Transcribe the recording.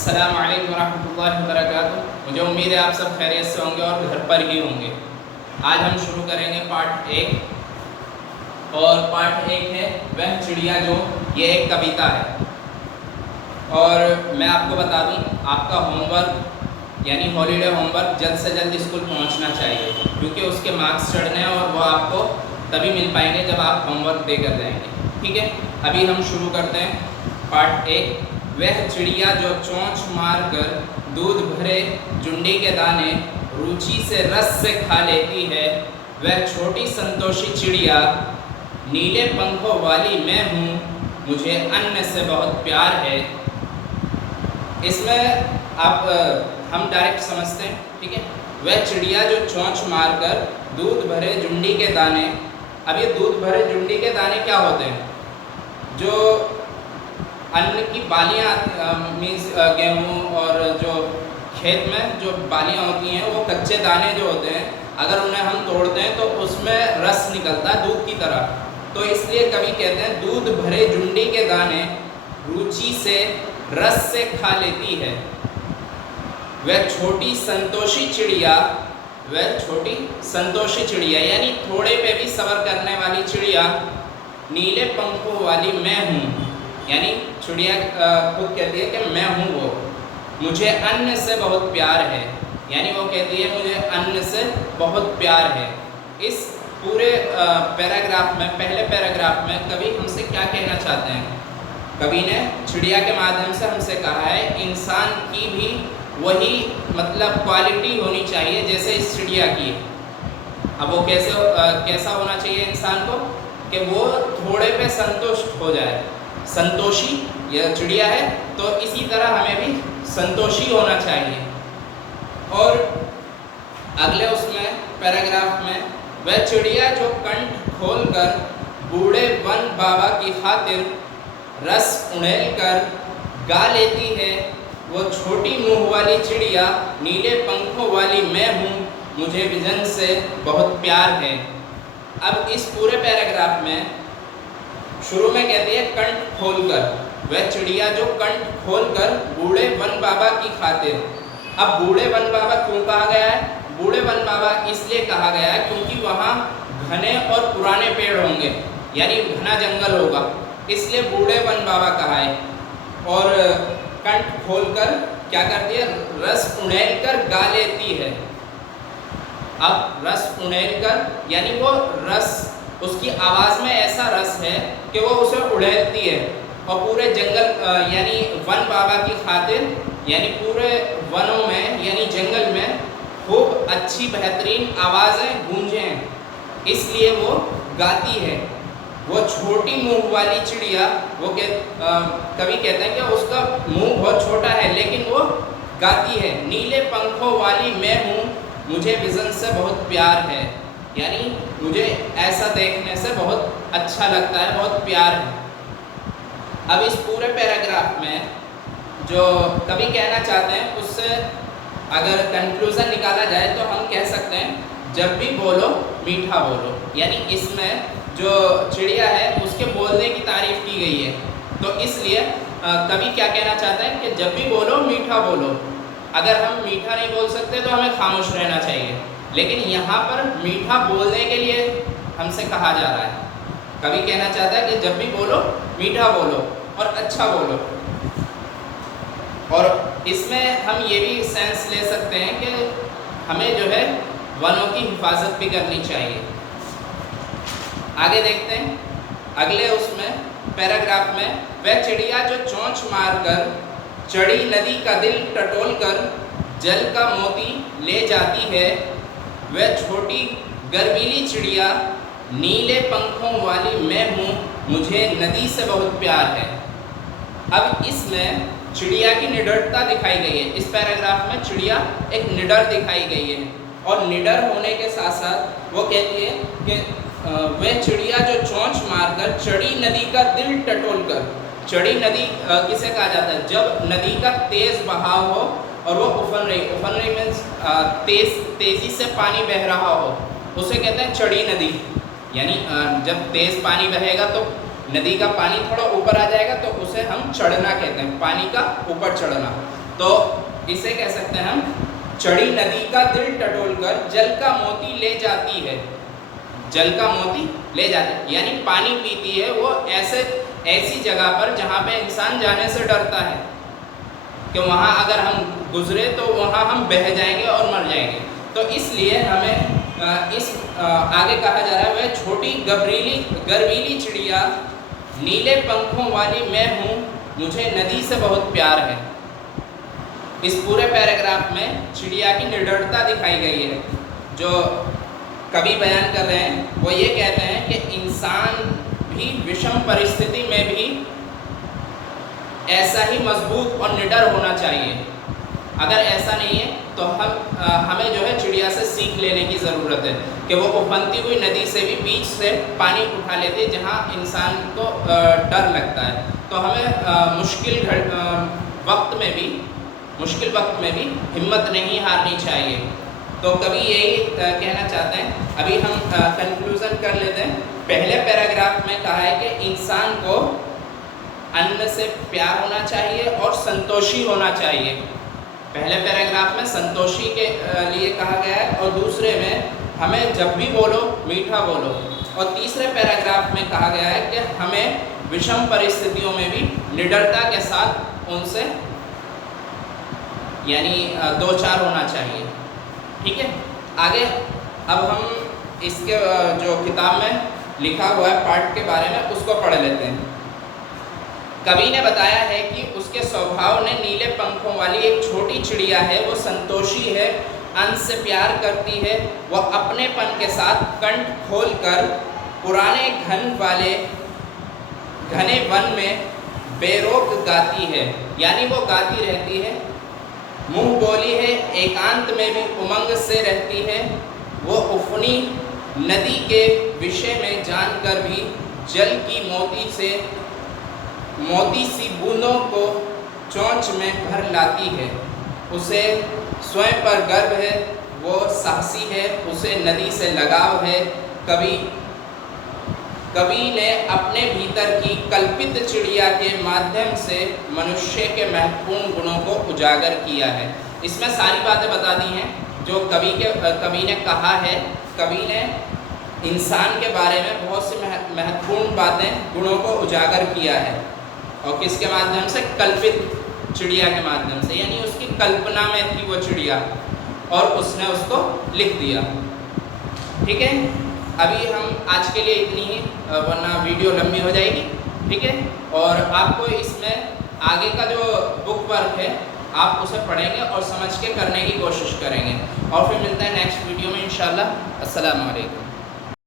अस्सलाम वालेकुम रहमतुल्लाहि व बरकातुहू। मुझे उम्मीद है आप सब खैरियत से होंगे और घर पर ही होंगे। आज हम शुरू करेंगे पार्ट 1 और पार्ट 1 है वह चिड़िया जो, ये एक कविता है। और मैं आपको बता दूं, आपका होमवर्क यानी हॉलीडे होमवर्क जल्द से जल्द स्कूल पहुंचना चाहिए, क्योंकि उसके मार्क्स चढ़ने हैं और वो आपको तभी मिल पाएंगे जब आप होमवर्क देकर जाएंगे। ठीक है, अभी हम शुरू करते हैं पार्ट 1। वह चिड़िया जो चोंच मार कर दूध भरे जुंडी के दाने रुचि से रस से खा लेती है, वह छोटी संतोषी चिड़िया नीले पंखों वाली मैं हूँ, मुझे अन्न से बहुत प्यार है। इसमें आप हम डायरेक्ट समझते हैं। ठीक है, वह चिड़िया जो चोंच मार कर दूध भरे जुंडी के दाने। अब ये दूध भरे जुंडी के दाने क्या होते हैं? जो अन्न की बालियाँ मीन्स गेहूँ और जो खेत में जो बालियाँ होती हैं, वो कच्चे दाने जो होते हैं, अगर उन्हें हम तोड़ते हैं तो उसमें रस निकलता है दूध की तरह। तो इसलिए कवि कहते हैं दूध भरे जुंडी के दाने रुचि से रस से खा लेती है, वह छोटी संतोषी चिड़िया। वह छोटी संतोषी चिड़िया यानी थोड़े पे भी सब्र करने वाली चिड़िया, नीले पंखों वाली मैं हूँ। यानी चिड़िया खुद कहती है कि मैं हूँ वो, मुझे अन्न से बहुत प्यार है। यानी वो कहती है मुझे अन्न से बहुत प्यार है। इस पूरे पैराग्राफ में, पहले पैराग्राफ में कवि हमसे क्या कहना चाहते हैं? कवि ने चिड़िया के माध्यम से हमसे कहा है इंसान की भी वही मतलब क्वालिटी होनी चाहिए जैसे इस चिड़िया की। अब वो कैसा होना चाहिए इंसान को कि वो थोड़े पे संतुष्ट हो जाए। संतोषी यह चिड़िया है, तो इसी तरह हमें भी संतोषी होना चाहिए। और अगले उसमें पैराग्राफ में, वह चिड़िया जो कंठ खोलकर बूढ़े वन बाबा की खातिर रस उड़ेल कर गा लेती है, वो छोटी मुंह वाली चिड़िया नीले पंखों वाली मैं हूँ, मुझे विजन से बहुत प्यार है। अब इस पूरे पैराग्राफ में शुरू में कहती है कंठ खोलकर, वह चिड़िया जो कंठ खोलकर बूढ़े वन बाबा की खातिर। अब बूढ़े वन बाबा क्यों कहा गया है? बूढ़े वन बाबा इसलिए कहा गया है क्योंकि वहाँ घने और पुराने पेड़ होंगे, यानी घना जंगल होगा, इसलिए बूढ़े वन बाबा कहा है। और कंठ खोलकर क्या करती है? रस उड़ेल कर गा लेती है। अब रस उड़ेल कर यानी वो रस, उसकी आवाज़ में ऐसा रस है कि वो उसे उड़ेलती है। और पूरे जंगल यानी वन बाबा की खातिर, यानी पूरे वनों में यानी जंगल में खूब अच्छी बेहतरीन आवाज़ें गूंजें, इसलिए वो गाती है। वो छोटी मुंह वाली चिड़िया, वो कवि कहते हैं कि उसका मुंह बहुत छोटा है लेकिन वो गाती है। नीले पंखों वाली मैं हूँ, मुझे विजन से बहुत प्यार है। यानी मुझे ऐसा देखने से बहुत अच्छा लगता है, बहुत प्यार है। अब इस पूरे पैराग्राफ में जो कवि कहना चाहते हैं उससे अगर कंक्लूज़न निकाला जाए तो हम कह सकते हैं जब भी बोलो मीठा बोलो। यानी इसमें जो चिड़िया है उसके बोलने की तारीफ़ की गई है, तो इसलिए कवि क्या कहना चाहते हैं कि जब भी बोलो मीठा बोलो। अगर हम मीठा नहीं बोल सकते तो हमें खामोश रहना चाहिए, लेकिन यहाँ पर मीठा बोलने के लिए हमसे कहा जा रहा है। कवि कहना चाहता है कि जब भी बोलो मीठा बोलो और अच्छा बोलो। और इसमें हम ये भी सेंस ले सकते हैं कि हमें जो है वनों की हिफाजत भी करनी चाहिए। आगे देखते हैं अगले उसमें पैराग्राफ में, वह चिड़िया जो चोंच मारकर चढ़ी नदी का दिल टटोल कर जल का मोती ले जाती है, वह छोटी गर्वीली चिड़िया नीले पंखों वाली मैं हूँ, मुझे नदी से बहुत प्यार है। अब इसमें चिड़िया की निडरता दिखाई गई है। इस पैराग्राफ में चिड़िया एक निडर दिखाई गई है, और निडर होने के साथ साथ वो कहती है कि वह चिड़िया जो चोंच मारकर चढ़ी नदी का दिल टटोल कर। चढ़ी नदी किसे कहा जाता है? जब नदी का तेज़ बहाव हो और वो उफन रही मीन्स तेज़ी से पानी बह रहा हो, उसे कहते हैं चढ़ी नदी। यानी जब तेज़ पानी बहेगा तो नदी का पानी थोड़ा ऊपर आ जाएगा तो उसे हम चढ़ना कहते हैं, पानी का ऊपर चढ़ना। तो इसे कह सकते हैं हम, चढ़ी नदी का दिल टटोलकर जल का मोती ले जाती है। जल का मोती ले जाती है यानी पानी पीती है वो ऐसी जगह पर जहाँ पे इंसान जाने से डरता है कि वहाँ अगर हम गुजरे तो वहाँ हम बह जाएंगे और मर जाएंगे। तो इसलिए हमें आगे कहा जा रहा है, वह छोटी गर्वीली चिड़िया नीले पंखों वाली मैं हूँ, मुझे नदी से बहुत प्यार है। इस पूरे पैराग्राफ में चिड़िया की निडरता दिखाई गई है। जो कवि बयान कर रहे हैं वो ये कहते हैं कि इंसान भी विषम परिस्थिति में भी ऐसा ही मजबूत और निडर होना चाहिए। अगर ऐसा नहीं है तो हमें जो है चिड़िया से सीख लेने की ज़रूरत है कि वो उफनती हुई नदी से भी बीच से पानी उठा लेते हैं जहाँ इंसान को डर लगता है। तो हमें मुश्किल वक्त में भी हिम्मत नहीं हारनी चाहिए। तो कभी यही कहना चाहते हैं। अभी हम कंक्लूज़न कर लेते हैं। पहले पैराग्राफ में कहा है कि इंसान को अन्न से प्यार होना चाहिए और संतोषी होना चाहिए। पहले पैराग्राफ में संतोषी के लिए कहा गया है और दूसरे में हमें जब भी बोलो मीठा बोलो। और तीसरे पैराग्राफ में कहा गया है कि हमें विषम परिस्थितियों में भी निडरता के साथ उनसे यानी दो चार होना चाहिए। ठीक है, आगे अब हम इसके जो किताब में लिखा हुआ है पाठ के बारे में उसको पढ़ लेते हैं। कवि ने बताया है कि उसके स्वभाव ने नीले पंखों वाली एक छोटी चिड़िया है, वो संतोषी है, अन्न से प्यार करती है, वह अपनेपन के साथ कंठ खोलकर पुराने घने वन में बेरोक गाती है, यानी वो गाती रहती है। मुंह बोली है, एकांत में भी उमंग से रहती है। वो उफनी नदी के विषय में जानकर भी जल की मोती सी बूंदों को चोंच में भर लाती है। उसे स्वयं पर गर्व है, वो साहसी है, उसे नदी से लगाव है। कवि ने अपने भीतर की कल्पित चिड़िया के माध्यम से मनुष्य के महत्वपूर्ण गुणों को उजागर किया है। इसमें सारी बातें बता दी हैं जो कवि ने कहा है। कवि ने इंसान के बारे में बहुत सी महत्वपूर्ण बातें, गुणों को उजागर किया है। और किसके माध्यम से? कल्पित चिड़िया के माध्यम से, यानी उसकी कल्पना में थी वो चिड़िया और उसने उसको लिख दिया। ठीक है, अभी हम आज के लिए इतनी ही, वरना वीडियो लंबी हो जाएगी। ठीक है, और आपको इसमें आगे का जो बुक वर्क है आप उसे पढ़ेंगे और समझ के करने की कोशिश करेंगे। और फिर मिलते हैं नेक्स्ट वीडियो में इंशाल्लाह। अस्सलाम वालेकुम।